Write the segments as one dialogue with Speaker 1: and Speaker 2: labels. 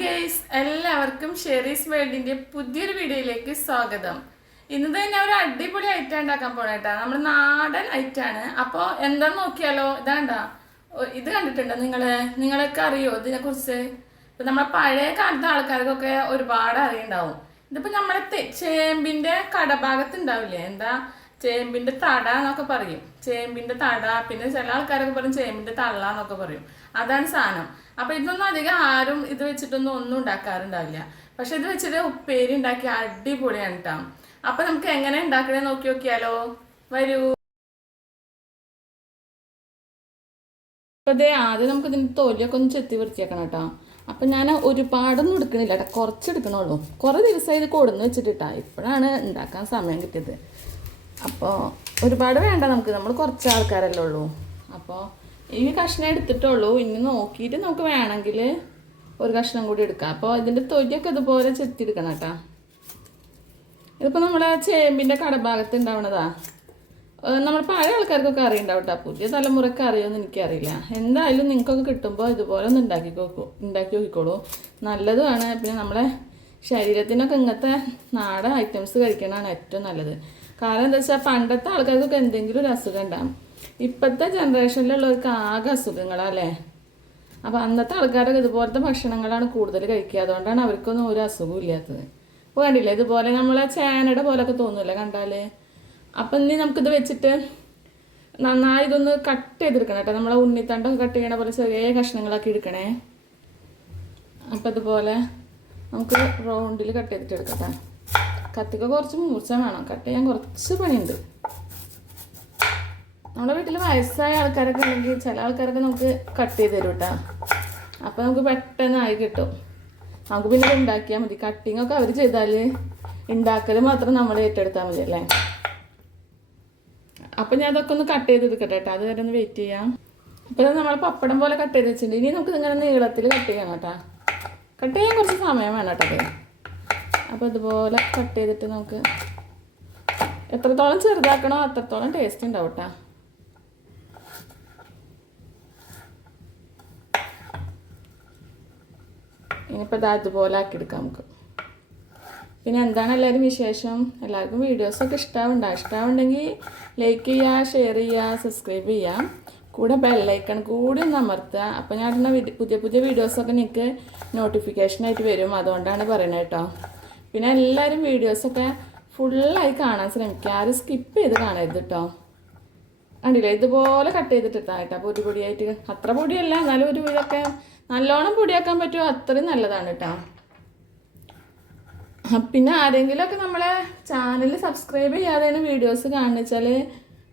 Speaker 1: Guys എല്ലാവർക്കും Sherry's വേൾഡിന്റെ പുതിയൊരു വീഡിയോയിലേക്ക് സ്വാഗതം. ഇന്ന് തന്നെ ഒരു അടിപൊളി ഐറ്റം ഉണ്ടാക്കാൻ പോണേട്ടാ നമ്മൾ നാടൻ ഐറ്റാണ് അപ്പോൾ എന്താന്ന് നോക്കിയാലോ? ഇതാണ്ടാ ഇത് കണ്ടിട്ടുണ്ടോ നിങ്ങൾ? നിങ്ങളൊക്കെ അറിയോ ഇതിനെ കുറിച്ച് ഇപ്പൊ നമ്മളെ പഴയ കാലത്തെ ആൾക്കാർക്കൊക്കെ ഒരുപാട് അറിയുണ്ടാവും. ഇതിപ്പോ നമ്മളെ ചേമ്പിന്റെ കടഭാഗത്ത് ഉണ്ടാവില്ലേ എന്താ? ചേമ്പിന്റെ തട എന്നൊക്കെ പറയും. ചേമ്പിന്റെ തട പിന്നെ ചില ആൾക്കാരൊക്കെ പറയും ചേമ്പിന്റെ തള്ള എന്നൊക്കെ പറയും. അതാണ് സാധനം. അപ്പൊ ഇതൊന്നും അധികം ആരും ഇത് വെച്ചിട്ടൊന്നും ഒന്നും ഉണ്ടാക്കാറുണ്ടാവില്ല. പക്ഷെ ഇത് വെച്ചിട്ട് ഉപ്പേരി ഉണ്ടാക്കി അടിപൊളിയാണ് കേട്ടോ അപ്പൊ നമുക്ക് എങ്ങനെ ഉണ്ടാക്കണേ നോക്കി നോക്കിയാലോ? വരൂ. അപ്പൊ ദേ ആദ്യം നമുക്ക് ഇതിന്റെ തൊലിയൊക്കെ ഒന്ന് ചെത്തി വൃത്തിയാക്കണം കേട്ടോ അപ്പൊ ഞാൻ ഒരുപാടൊന്നും എടുക്കണില്ല കേട്ടോ കുറച്ച് എടുക്കണുള്ളൂ കുറേ ദിവസമായി ഇത് കൊടുന്ന് വെച്ചിട്ടിട്ടാ. ഇപ്പോഴാണ് ഉണ്ടാക്കാൻ സമയം കിട്ടിയത്. അപ്പോൾ ഒരുപാട് വേണ്ട നമുക്ക്. നമ്മൾ കുറച്ച് ആൾക്കാരല്ലേ ഉള്ളൂ. അപ്പോൾ ഈ കഷ്ണം എടുത്തിട്ടുള്ളൂ. ഇനി നോക്കിയിട്ട് നമുക്ക് വേണമെങ്കിൽ ഒരു കഷ്ണം കൂടി എടുക്കാം. അപ്പോൾ ഇതിന്റെ തൊലിയൊക്കെ ഇതുപോലെ ചെത്തിയെടുക്കണം കേട്ടോ. ഇതിപ്പോൾ നമ്മളെ ചേമ്പിന്റെ കടഭാഗത്ത് ഉണ്ടാവണതാ നമ്മൾ പഴയ ആൾക്കാർക്കൊക്കെ അറിയുണ്ടാവും പുതിയ തലമുറയ്ക്ക് അറിയുമെന്ന് എനിക്കറിയില്ല. എന്തായാലും നിങ്ങൾക്കൊക്കെ കിട്ടുമ്പോൾ ഇതുപോലെ ഒന്ന് ഉണ്ടാക്കി ഉണ്ടാക്കി നോക്കിക്കോളൂ. നല്ലതുമാണ്. പിന്നെ നമ്മളെ ശരീരത്തിനൊക്കെ ഇങ്ങനത്തെ നാടൻ ഐറ്റംസ് കഴിക്കണതാണ് ഏറ്റവും നല്ലത്. കാരണം എന്താ വെച്ചാൽ പണ്ടത്തെ ആൾക്കാർക്കൊക്കെ എന്തെങ്കിലും ഒരു അസുഖം ഉണ്ടാകും ഇപ്പോഴത്തെ ജനറേഷനിലുള്ളവർക്ക് ആകെ അസുഖങ്ങളല്ലേ? അപ്പോൾ അന്നത്തെ ആൾക്കാരൊക്കെ ഇതുപോലത്തെ ഭക്ഷണങ്ങളാണ് കൂടുതൽ കഴിക്കുക. അതുകൊണ്ടാണ് അവർക്കൊന്നും ഒരു അസുഖവും ഇല്ലാത്തത്. അപ്പോൾ കണ്ടില്ലേ ഇതുപോലെ നമ്മളെ ചേനയുടെ പോലൊക്കെ തോന്നില്ല കണ്ടാൽ അപ്പം ഇനി നമുക്കിത് വെച്ചിട്ട് നന്നായി ഇതൊന്ന് കട്ട് ചെയ്തെടുക്കണം കേട്ടോ. നമ്മളെ ഉണ്ണിത്തണ്ടൊക്കെ കട്ട് ചെയ്യണ പോലെ ചെറിയ കഷ്ണങ്ങളാക്കി എടുക്കണേ. അപ്പം ഇതുപോലെ നമുക്ക് റൗണ്ടിൽ കട്ട് ചെയ്തിട്ട് എടുക്കട്ടെ കത്തിക്ക് കുറച്ച് മൂർച്ച വേണം. കട്ട് ചെയ്യാൻ കുറച്ച് പണിയുണ്ട്. നമ്മുടെ വീട്ടിൽ വയസ്സായ ആൾക്കാരൊക്കെ ഉണ്ടെങ്കിൽ ചില ആൾക്കാരൊക്കെ നമുക്ക് കട്ട് ചെയ്ത് തരും കേട്ടോ അപ്പോൾ നമുക്ക് പെട്ടെന്ന് ആയി കിട്ടും. നമുക്ക് പിന്നെ ഉണ്ടാക്കിയാൽ മതി. കട്ടിങ് ഒക്കെ അവർ ചെയ്താൽ ഉണ്ടാക്കൽ മാത്രം നമ്മൾ ഏറ്റെടുത്താൽ മതി അല്ലേ? അപ്പം ഞാൻ അതൊക്കെ ഒന്ന് കട്ട് ചെയ്ത് എടുക്കട്ടെ കേട്ടോ അതുവരെ ഒന്ന് വെയിറ്റ് ചെയ്യാം. അപ്പോൾ നമ്മൾ പപ്പടം പോലെ കട്ട് ചെയ്ത് വെച്ചിട്ടുണ്ട്. ഇനി നമുക്ക് ഇങ്ങനെ നീളത്തിൽ കട്ട് ചെയ്യണം കേട്ടോ. കട്ട് ചെയ്യാൻ കുറച്ച് സമയം വേണം കേട്ടോ അപ്പോൾ ഇതുപോലെ കട്ട് ചെയ്തിട്ട് നമുക്ക് എത്രത്തോളം ചെറുതാക്കണോ അത്രത്തോളം ടേസ്റ്റ് ഉണ്ടാവും കേട്ടോ ഇനിയിപ്പോൾ ഇത് അതുപോലെ ആക്കിയെടുക്കാം നമുക്ക്. പിന്നെ എന്താണ് എല്ലാവരും വിശേഷം? എല്ലാവർക്കും വീഡിയോസൊക്കെ ഇഷ്ടമാവുണ്ടോ ഇഷ്ടമാവുണ്ടെങ്കിൽ ലൈക്ക് ചെയ്യുക ഷെയർ ചെയ്യുക സബ്സ്ക്രൈബ് ചെയ്യുക കൂടെ ബെല്ലൈക്കൺ കൂടി ഒന്ന് അമർത്തുക. അപ്പോൾ ഞാൻ ഇടുന്ന പുതിയ പുതിയ വീഡിയോസൊക്കെ നിങ്ങൾക്ക് നോട്ടിഫിക്കേഷനായിട്ട് വരും. അതുകൊണ്ടാണ് പറയുന്നത് കേട്ടോ. പിന്നെ എല്ലാവരും വീഡിയോസൊക്കെ ഫുള്ളായി കാണാൻ ശ്രമിക്കുക. ആരും സ്കിപ്പ് ചെയ്ത് കാണരുത് കേട്ടോ. കണ്ടില്ലേ? ഇതുപോലെ കട്ട് ചെയ്തിട്ടിട്ടാ കേട്ടോ പൊടി പൊടിയായിട്ട്. അത്ര പൊടിയല്ല എന്നാലും ഒരു ഇതൊക്കെ നല്ലോണം പൊടിയാക്കാൻ പറ്റുമോ? അത്രയും നല്ലതാണ് കേട്ടോ പിന്നെ ആരെങ്കിലുമൊക്കെ നമ്മളെ ചാനൽ സബ്സ്ക്രൈബ് ചെയ്യാതെയാണ് വീഡിയോസ് കാണിച്ചാൽ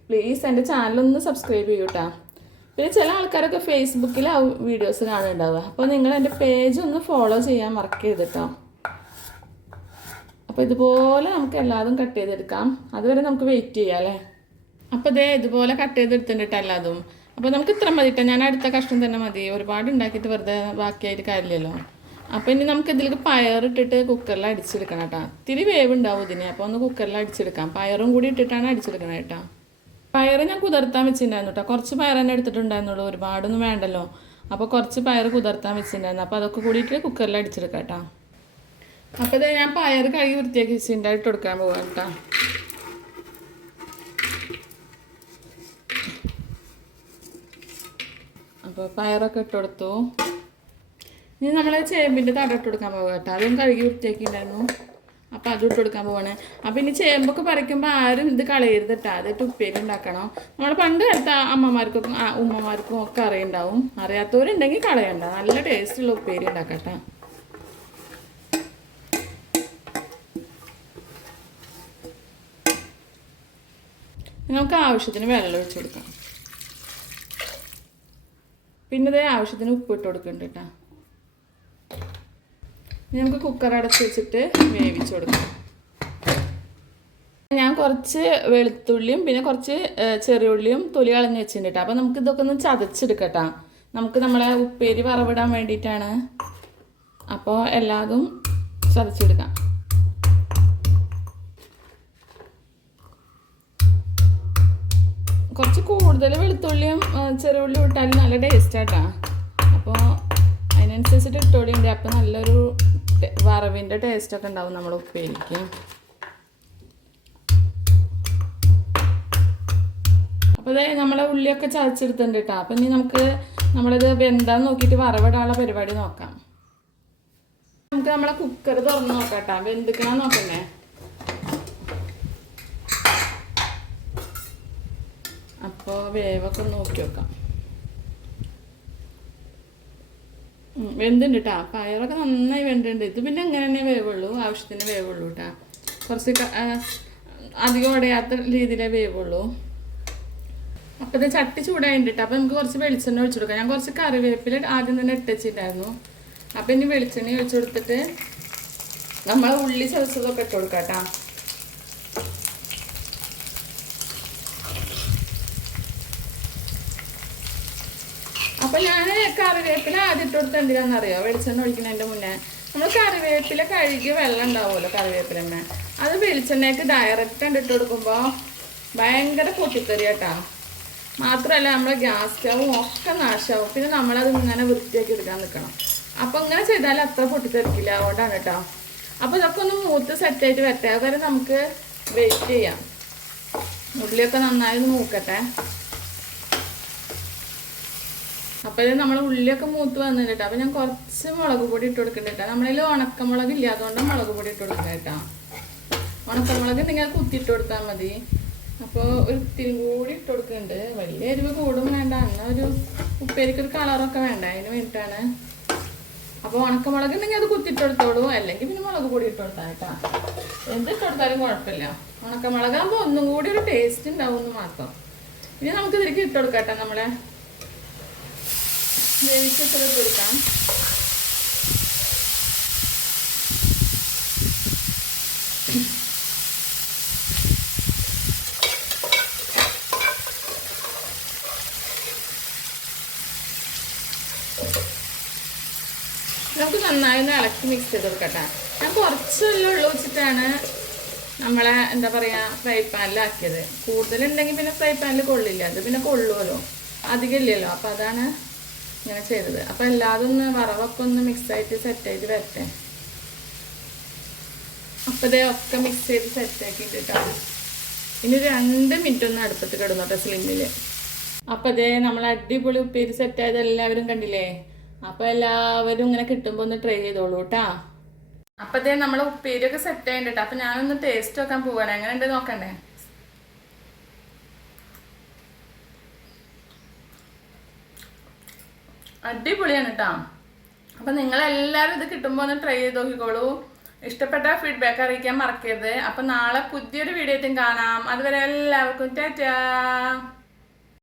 Speaker 1: പ്ലീസ് എന്റെ ചാനലൊന്ന് സബ്സ്ക്രൈബ് ചെയ്യൂ കേട്ടോ പിന്നെ ചില ആൾക്കാരൊക്കെ ഫേസ്ബുക്കിലാവും വീഡിയോസ് കാണുന്നുണ്ടാവുക. അപ്പോൾ നിങ്ങൾ എന്റെ പേജ് ഒന്ന് ഫോളോ ചെയ്യാൻ മറക്കരുത് കേട്ടോ അപ്പോൾ ഇതുപോലെ നമുക്ക് എല്ലാതും കട്ട് ചെയ്തെടുക്കാം. അതുവരെ നമുക്ക് വെയിറ്റ് ചെയ്യാം അല്ലേ? അപ്പോൾ ഇതേ ഇതുപോലെ കട്ട് ചെയ്തെടുത്തിട്ടുണ്ട് കേട്ടോ എല്ലാതും. അപ്പോൾ നമുക്ക് ഇത്ര മതി കേട്ടോ ഞാൻ അടുത്ത കഷ്ണം തന്നെ മതി. ഒരുപാട് ഉണ്ടാക്കിയിട്ട് വെറുതെ ബാക്കിയായിട്ട് കാര്യമില്ലല്ലോ. അപ്പോൾ ഇനി നമുക്ക് ഇതിലേക്ക് പയറിട്ടിട്ട് കുക്കറിൽ അടിച്ചെടുക്കണം കേട്ടോ ഇത്തിരി വേവ് ഉണ്ടാവും ഇതിന്. അപ്പോൾ ഒന്ന് കുക്കറിൽ അടിച്ചെടുക്കാം. പയറും കൂടി ഇട്ടിട്ടാണ് അടിച്ചെടുക്കണത് കേട്ടോ പയർ ഞാൻ കുതിർത്താൻ വെച്ചിട്ടുണ്ടായിരുന്നു കേട്ടോ കുറച്ച് പയർ തന്നെ എടുത്തിട്ടുണ്ടായിരുന്നുള്ളൂ. ഒരുപാടൊന്നും വേണ്ടല്ലോ. അപ്പോൾ കുറച്ച് പയർ കുതിർത്താൻ വെച്ചിട്ടുണ്ടായിരുന്നു. അപ്പോൾ അതൊക്കെ കൂടിയിട്ട് കുക്കറിൽ അടിച്ചെടുക്കാം കേട്ടോ അപ്പോൾ ഇത് ഞാൻ പയർ കഴുകി വൃത്തിയാക്കി വെച്ചിട്ടുണ്ടായിട്ട് കൊടുക്കാൻ പോകാം കേട്ടോ അപ്പോൾ പയറൊക്കെ ഇട്ട് കൊടുത്തു ഇനി നമ്മൾ ചേമ്പിന്റെ തട ഇട്ട് കൊടുക്കാൻ പോകുക കേട്ടോ. അതും കഴുകി വൃത്തിയാക്കിയിട്ടുണ്ടായിരുന്നു. അപ്പോൾ അതും ഇട്ട് കൊടുക്കാൻ പോവാണ്. അപ്പോൾ ഇനി ചേമ്പൊക്കെ പറിക്കുമ്പോൾ ആരും ഇത് കളയരുത് കേട്ടോ. അതിട്ട് ഉപ്പേരി ഉണ്ടാക്കണം. നമ്മൾ പണ്ട് കാലത്ത് അമ്മമാർക്കും ഉമ്മമാർക്കും ഒക്കെ അറിയുണ്ടാവും. അറിയാത്തവരുണ്ടെങ്കിൽ കളയണ്ട. നല്ല ടേസ്റ്റുള്ള ഉപ്പേരി ഉണ്ടാക്കട്ടെ. നമുക്ക് ആവശ്യത്തിന് വെള്ളം ഒഴിച്ചു കൊടുക്കാം. പിന്നെ ഇതേ ആവശ്യത്തിന് ഉപ്പ് ഇട്ട് കൊടുക്കുന്നുണ്ട് കേട്ടോ നമുക്ക് കുക്കർ അടച്ച് വെച്ചിട്ട് വേവിച്ച് കൊടുക്കാം. ഞാൻ കുറച്ച് വെളുത്തുള്ളിയും പിന്നെ കുറച്ച് ചെറിയ ഉള്ളിയും തൊലി കളഞ്ഞ് വെച്ചിട്ടുണ്ട് കേട്ടോ അപ്പോൾ നമുക്ക് ഇതൊക്കെ ഒന്ന് ചതച്ചെടുക്കട്ടോ. നമുക്ക് നമ്മളെ ഉപ്പേരി വറവിടാൻ വേണ്ടിയിട്ടാണ്. അപ്പോൾ എല്ലാതും ചതച്ചെടുക്കാം. കൂടുതൽ വെളുത്തുള്ളിയും ആ, ഇട്ടാലും നല്ല ടേസ്റ്റ് ആട്ടാ. അപ്പോൾ അതിന് അതിനനുസരിച്ചിട്ട് ഇട്ടോടിയുണ്ട് അപ്പം നല്ലൊരു വറവിന്റെ ടേസ്റ്റ് ഒക്കെ ഉണ്ടാവും നമ്മൾ ഉപ്പേരിക്ക്. അപ്പോൾ അതെ നമ്മളെ ഉള്ളിയൊക്കെ ചതച്ചെടുത്തിട്ടുണ്ട് കേട്ടോ. അപ്പം ഇനി നമുക്ക് നമ്മളിത് വെന്താന്ന് നോക്കിയിട്ട് വറവിടാനുള്ള പരിപാടി നോക്കാം. നമുക്ക് നമ്മളെ കുക്കർ തുറന്ന് നോക്കാം കേട്ടോ. വെന്തിക്കണ നോക്കണ്ടേ? അപ്പോൾ വേവൊക്കെ നോക്കി വെക്കാം. വെന്തുണ്ട് കേട്ടോ പയറൊക്കെ നന്നായി വെന്തുണ്ട്. ഇത് പിന്നെ അങ്ങനെ തന്നെ വേവുള്ളൂ. ആവശ്യത്തിന് വേവുള്ളൂ കേട്ടോ കുറച്ച് അധികം ഉടയാത്ത രീതിയിലേ വേവുള്ളൂ. അപ്പോൾ ഇത് ചട്ടി ചൂടായിട്ട് കേട്ടോ അപ്പോൾ നമുക്ക് കുറച്ച് വെളിച്ചെണ്ണ ഒഴിച്ചു കൊടുക്കാം. ഞാൻ കുറച്ച് കറിവേപ്പില ആദ്യം തന്നെ ഇട്ടിട്ടുണ്ടായിരുന്നു അപ്പോൾ ഇനി വെളിച്ചെണ്ണ ഒഴിച്ചു കൊടുത്തിട്ട് നമ്മൾ ഉള്ളി ചതച്ചതൊക്കെ ഇട്ട് കൊടുക്കാം കേട്ടോ ഞാൻ കറിവേപ്പില ആദ്യം ഇട്ട് കൊടുത്ത് എന്തിനാണെന്നറിയോ വെളിച്ചെണ്ണ ഒഴിക്കുന്നതിന്റെ മുന്നേ. നമ്മൾ കറിവേപ്പില കഴുകി വെള്ളം ഉണ്ടാവുമല്ലോ കറിവേപ്പിലമ്മ അത് വെളിച്ചെണ്ണയ്ക്ക് ഡയറക്റ്റ് എണ്ണിട്ട് കൊടുക്കുമ്പോൾ ഭയങ്കര പൊട്ടിത്തെറി കേട്ടാ. മാത്രമല്ല നമ്മളെ ഗ്യാസ് സ്റ്റവും ഒക്കെ നാശമാവും പിന്നെ നമ്മളത് ഇങ്ങനെ വൃത്തിയാക്കി എടുക്കാൻ നിൽക്കണം അപ്പോൾ ഇങ്ങനെ ചെയ്താൽ അത്ര പൊട്ടിത്തെറിക്കില്ല. അതുകൊണ്ടാണ് കേട്ടോ. അപ്പോൾ ഇതൊക്കെ ഒന്ന് മൂത്ത് സെറ്റായിട്ട് വരട്ടെ അതുവരെ നമുക്ക് വെയിറ്റ് ചെയ്യാം. ഉള്ളിയൊക്കെ നന്നായി മൂക്കട്ടെ. അപ്പോൾ ഇത് നമ്മൾ ഉള്ളിയൊക്കെ മൂത്ത് വന്നിട്ട് അപ്പോൾ ഞാൻ കുറച്ച് മുളക് പൊടി ഇട്ട് കൊടുക്കുന്നുണ്ട് കേട്ടോ നമ്മളിൽ ഉണക്കമുളക് ഇല്ല അതുകൊണ്ട് മുളക് പൊടി ഇട്ട് കൊടുക്കാം കേട്ടോ ഉണക്കമുളക് നിങ്ങൾ കുത്തിയിട്ട് കൊടുത്താൽ മതി. അപ്പോൾ ഒരു തിരി കൂടി ഇട്ട് കൊടുക്കുന്നുണ്ട്. വലിയ എരിവ് കൂടും വേണ്ട. എന്നാൽ ഒരു ഉപ്പേരിക്ക് ഒരു കളറൊക്കെ വേണ്ട. അതിന് വേണ്ടിയിട്ടാണ് അപ്പോൾ ഉണക്കമുളക് നിങ്ങൾ അത് കുത്തിയിട്ട് കൊടുത്തോളൂ. അല്ലെങ്കിൽ പിന്നെ മുളക് പൊടി ഇട്ട് കൊടുത്താൽ കേട്ടോ എന്തിട്ട് കൊടുത്താലും കുഴപ്പമില്ല. ഉണക്കമുളകാകുമ്പോൾ ഒന്നും കൂടി ഒരു ടേസ്റ്റ് ഉണ്ടാവും എന്ന് മാത്രം. ഇനി നമുക്ക് ഇതിലേക്ക് ഇട്ട് കൊടുക്കാം കേട്ടോ നമ്മളെ വേവിച്ചിട്ട് കൊടുക്കാം നമുക്ക് നന്നായി ഒന്ന് ഇളക്കി മിക്സ് ചെയ്ത് കൊടുക്കട്ടെ. ഞാൻ കുറച്ചല്ലേ ഉള്ളൂ വെച്ചിട്ടാണ് നമ്മളെ എന്താ പറയാ ഫ്രൈ പാനിലാക്കിയത് കൂടുതലുണ്ടെങ്കിൽ പിന്നെ ഫ്രൈ പാനിൽ കൊള്ളില്ല. അത് പിന്നെ കൊള്ളുമല്ലോ അധികം ഇല്ലല്ലോ. അപ്പം അതാണ് ഇങ്ങനെ ചെയ്തത്. അപ്പം എല്ലാതും ഒന്ന് വറവൊക്കെ ഒന്ന് മിക്സ് ആയിട്ട് സെറ്റ് ആയിട്ട് വരട്ടെ. അപ്പം ഇതേ ഒക്കെ മിക്സ് ചെയ്ത് സെറ്റ് ആക്കിയിട്ടാണ് ഇനി രണ്ട് മിനിറ്റ് ഒന്ന് അടുപ്പത്ത് കിടന്നു കേട്ടോ സ്ലിമ്മിൽ അപ്പം അതേ നമ്മൾ അടിപൊളി ഉപ്പേരി സെറ്റ് ആയത് എല്ലാവരും കണ്ടില്ലേ? അപ്പം എല്ലാവരും ഇങ്ങനെ കിട്ടുമ്പോൾ ഒന്ന് ട്രൈ ചെയ്തോളൂ കേട്ടാ അപ്പം അതേ നമ്മളെ ഉപ്പേരിയൊക്കെ സെറ്റ് ആയിട്ടുണ്ട് അപ്പം ഞാനൊന്ന് ടേസ്റ്റ് വെക്കാൻ പോവാണ്. എങ്ങനെ ഉണ്ട് നോക്കണ്ടേ? അടിപൊളിയാണ് കേട്ടോ അപ്പം നിങ്ങളെല്ലാവരും ഇത് കിട്ടുമ്പോൾ ഒന്ന് ട്രൈ ചെയ്ത് നോക്കിക്കോളൂ. ഇഷ്ടപ്പെട്ട ഫീഡ്ബാക്ക് അറിയിക്കാൻ മറക്കരുത്. അപ്പം നാളെ പുതിയൊരു വീഡിയോ കാണാം. അതുവരെ എല്ലാവർക്കും ടാറ്റാ.